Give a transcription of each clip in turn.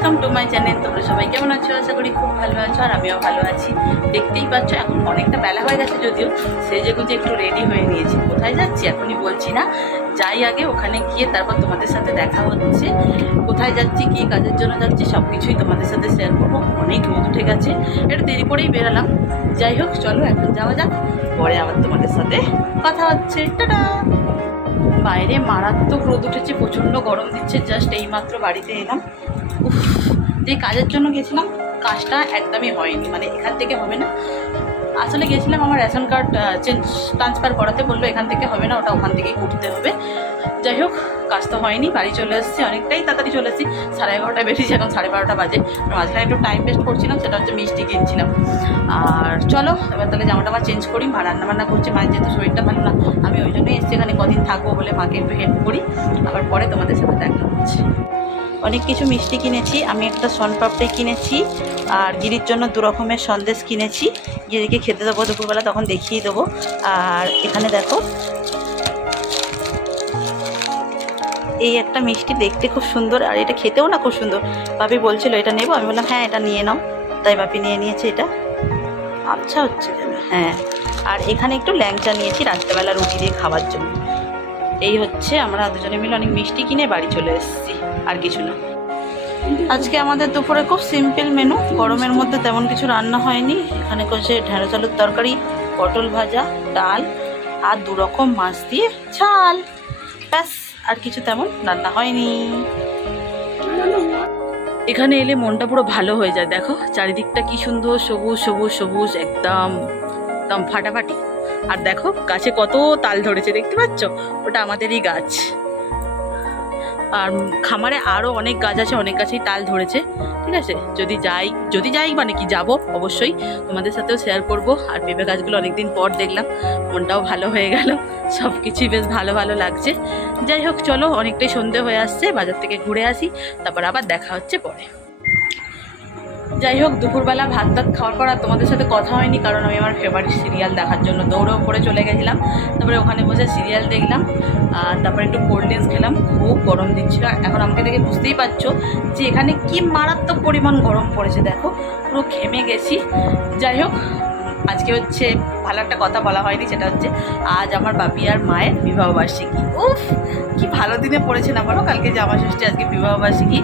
Welcome to my channel তোমরা সবাই কেমন আছো? আশা করি খুব ভালো আছো আর আমিও ভালো আছি। দেখতেই পাচ্ছ, এখন অনেকটা বেলা হয়ে গেছে যদিও। সেজে গুজে একটু রেডি হয়ে নিয়েছি। কোথায় যাচ্ছি এখনই বলছি না। যাই আগে ওখানে গিয়ে তারপর তোমাদের সাথে দেখা হচ্ছে। কোথায় যাচ্ছি, কী কাজের জন্য যাচ্ছি সব কিছুই তোমাদের সাথে শেয়ার করব। অনেক রোদ উঠে গেছে। একটু দেরি করেই বেরালাম। যাই হোক, চলো এখন যাওয়া যাক। পরে আবার তোমাদের সাথে কথা হচ্ছে। টাটা! বাইরে মারাত্মক রোদ উঠেছে, প্রচণ্ড গরম দিচ্ছে। জাস্ট এইমাত্র বাড়িতে এলাম। উফ, যে কাজের জন্য গেছিলাম, কাজটা একদমই হয়নি মানে এখান থেকে হবে না। আসলে গেছিলাম, আমার রেশন কার্ড চেঞ্জ ট্রান্সফার করাতে বলল, এখান থেকে হবে না, ওটা ওখান থেকেই করতে হবে। যাই হোক, কাজ তো হয়নি, বাড়ি চলে এসেছি, অনেকটাই তাড়াতাড়ি চলে এসেছি, সাড়ে এগারোটায় বেরিয়েছি, এখন সাড়ে বারোটা বাজে। মাঝখানে একটু টাইম ওয়েস্ট করছিলাম, সেটা হচ্ছে মিষ্টি কিনছিলাম। আর চলো, এবার তাহলে জামাটা আবার চেঞ্জ করি, মা রান্নাবান্না করছে, মায়ের যেহেতু শরীরটা ভালো না, আমি ওই জন্যই এসেছি এখানে, কদিন থাকব বলে মাকে একটু হেল্প করি। আবার পরে তোমাদের সাথে দেখা হচ্ছে। অনেক কিছু মিষ্টি কিনেছি। আমি একটা সনপাপড়ি কিনেছি আর গিরির জন্য দু রকমের সন্দেশ কিনেছি। গিরিকে খেতে দেবো দুপুরবেলা, তখন দেখিয়ে দেবো। আর এখানে দেখো, এই একটা মিষ্টি দেখতে খুব সুন্দর আর এটা খেতেও না খুব সুন্দর। বাপি বলছিল, এটা নেব? আমি বললাম হ্যাঁ এটা নিয়ে নাও। তাই বাপি নিয়ে নিয়েছে এটা। আচ্ছা হচ্ছে হ্যাঁ। আর এখানে একটু ল্যাংচা নিয়েছি রাত্রেবেলা রুটি দিয়ে খাওয়ার জন্য। এই হচ্ছে আমরা দুজনে মিলে অনেক মিষ্টি কিনে বাড়ি চলে এসেছি। আর কিছু না। আজকে আমাদের দুপুরে খুব সিম্পল মেনু গরমের মধ্যে তেমন কিছু রান্না হয়নি। এখানে করছে ঢেঁড়স আলুর তরকারি, পটল ভাজা, ডাল আর দু রকম মাছ দিয়ে ঝাল। ব্যাস, আর কিছু তেমন রান্না হয়নি। এখানে এলে মনটা পুরো ভালো হয়ে যায়, দেখো। চারিদিকটা কি সুন্দর, সবুজ সবুজ সবুজ, একদম একদম ফাটাফাটি। আর দেখো, গাছে কত তাল ধরেছে, দেখতে পাচ্ছ? ওটা আমাদেরই গাছ। আর খামারে আরও অনেক গাছ আছে, অনেক গাছেই তাল ধরেছে, ঠিক আছে? যদি যাই যদি যাই মানে কি যাব? অবশ্যই তোমাদের সাথেও শেয়ার করব। আর পেঁপে গাছগুলো অনেকদিন পর দেখলাম, মনটাও ভালো হয়ে গেল। সব কিছুই বেশ ভালো ভালো লাগছে। যাই হোক, চলো, অনেকটাই সন্ধে হয়ে আসছে, বাজার থেকে ঘুরে আসি, তারপর আবার দেখা হচ্ছে পরে। যাই হোক, দুপুরবেলা ভাত টাত খাওয়ার পর আর তোমাদের সাথে কথা হয়নি, কারণ আমি আমার ফেভারিট সিরিয়াল দেখার জন্য দৌড়েও করে চলে গেছিলাম। তারপরে ওখানে বসে সিরিয়াল দেখলাম, আর তারপরে একটু কোল্ড ড্রিঙ্কস খেলাম। খুব গরম দিচ্ছিল এখন আমাকে দেখে বুঝতেই পারছ যে এখানে কি মারাত্মক পরিমাণ গরম পড়েছে, দেখো। পুরো ঘেমে গেছি। যাই হোক, আজকে হচ্ছে ভালো একটা কথা বলা হয়নি, সেটা হচ্ছে আজ আমার বাপি আর মায়ের বিবাহবার্ষিকী। উফ, কি ভালো দিনে পড়েছে না বলো? কালকে জামা ষষ্ঠী আজকে বিবাহবার্ষিকী।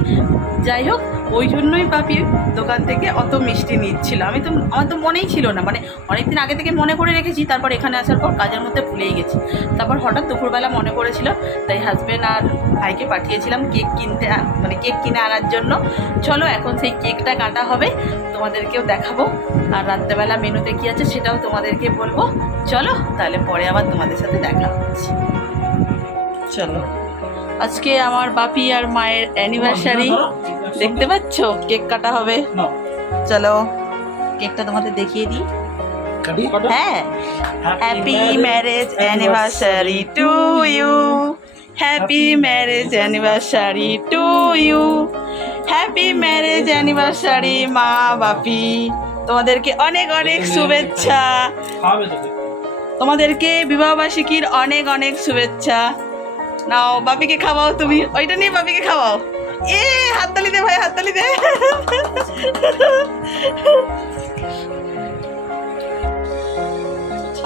যাই হোক ওই জন্যই বাপি দোকান থেকে অত মিষ্টি নিচ্ছিল। আমি তো আমার তো মনেই ছিল না। মানে অনেকদিন আগে থেকে মনে করে রেখেছি তারপর এখানে আসার পর কাজের মধ্যে ভুলেই গেছি। তারপর হঠাৎ দুপুরবেলা মনে পড়েছিল তাই হাজব্যান্ড আর ভাইকে পাঠিয়েছিলাম কেক কিনতে মানে কেক কিনে আনার জন্য। চলো এখন সেই কেকটা কাটা হবে তোমাদেরকেও দেখাবো। আর রাত্রেবেলা মেনুতে কী আছে সেটাও তোমাদেরকে বলব। চলো তাহলে পরে আবার তোমাদের সাথে দেখা হচ্ছে। চলো। আজকে আমার বাপি আর মায়ের অ্যানিভার্সারি দেখতে পাচ্ছ? কেক কাটা হবে। চলো কেকটা তোমাদের দেখিয়ে দিই। হ্যাঁ। Happy marriage anniversary to you happy marriage anniversary to you happy marriage anniversary মা বাপি তোমাদেরকে অনেক অনেক শুভেচ্ছা। তোমাদেরকে বিবাহবার্ষিকীর অনেক অনেক শুভেচ্ছা। নাও বাপিকে খাওয়াও তুমি। ওইটা নিয়ে বাপিকে খাওয়াও। এ হাততালি দে ভাই হাততালি দে।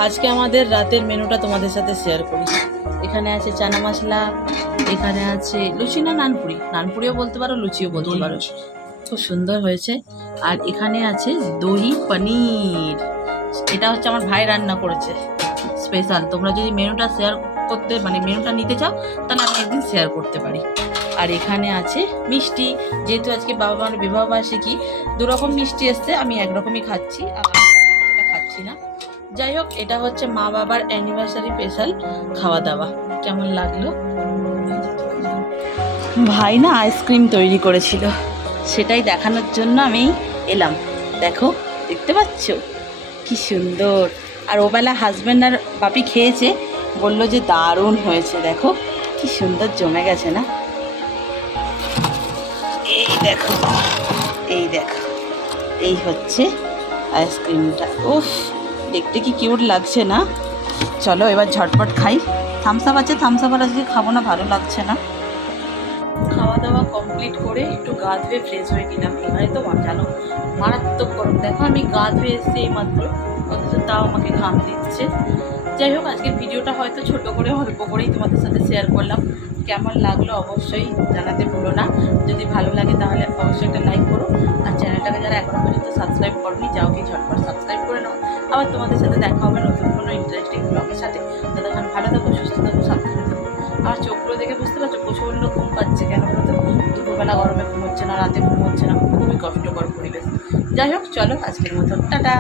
আজকে আমাদের রাতের মেনুটা তোমাদের সাথে শেয়ার করি। এখানে আছে চানা মশলা এখানে আছে লুচি না নানপুরি? নানপুরিও বলতে পারো লুচিও বলতে পারো। খুব সুন্দর হয়েছে। আর এখানে আছে দই পনির। এটা হচ্ছে আমার ভাই রান্না করেছে স্পেশাল তোমরা যদি মেনুটা শেয়ার করতে মানে মেনুটা নিতে চাও তাহলে আমি একদিন শেয়ার করতে পারি। আর এখানে আছে মিষ্টি। যেহেতু আজকে বাবা মার বিবাহবার্ষিকী দু রকম মিষ্টি এসছে, আমি একরকমই খাচ্ছি, আর খাচ্ছি না। যাই হোক, এটা হচ্ছে মা বাবার অ্যানিভার্সারি স্পেশাল খাওয়া দাওয়া কেমন লাগল? ভাই না আইসক্রিম তৈরি করেছিল। সেটাই দেখানোর জন্য আমি এলাম। দেখো, দেখতে পাচ্ছ? কি সুন্দর। আর ওবেলা হাজব্যান্ড আর বাপি খেয়েছে, বলল যে দারুণ হয়েছে, দেখো। কি সুন্দর জমে গেছে না? দেখো। এই দেখো। এই হচ্ছে আইসক্রিমটা। উফ, দেখতে কি কিউট লাগছে না? চলো এবার ঝটপট খাই। থামস আপ আছে থামস আপ আর আজকে খাব না, ভালো লাগছে না। খাওয়া দাওয়া কমপ্লিট করে একটু গা ধুয়ে ফ্রেশ হয়ে নিলাম। এখানে তো জানো, মারাত্মক গরম। দেখো আমি গা ধুয়ে এসেছি এইমাত্র, অথচ তাও আমাকে ঘাম দিচ্ছে। যাই হোক, আজকের ভিডিওটা হয়তো ছোট করে, অল্প করেই তোমাদের সাথে শেয়ার করলাম। কেমন লাগল অবশ্যই জানাতে ভুলো না। যদি ভালো লাগে তাহলে অবশ্যই একটা লাইক করো। আর চ্যানেলটাকে যারা এখনও পর্যন্ত সাবস্ক্রাইব করনি, যাও কি ঝটপট সাবস্ক্রাইব করে নাও। আবার তোমাদের সাথে দেখা হবে নতুন কোনো ইন্টারেস্টিং ব্লগের সাথে। ততক্ষণ ভালো থাকো, সুস্থ থাকো, সাবধানে থাকো। আর চোখগুলো দেখে বুঝতে পারছ, প্রচণ্ড ঘুম পাচ্ছে কেন বলো তো? দুপুরবেলা গরমে ঘুম হচ্ছে না, রাতে ঘুম হচ্ছে না। খুবই কষ্টকর পরিবেশ। যাই হোক, চলো আজকের মতো। টাটা!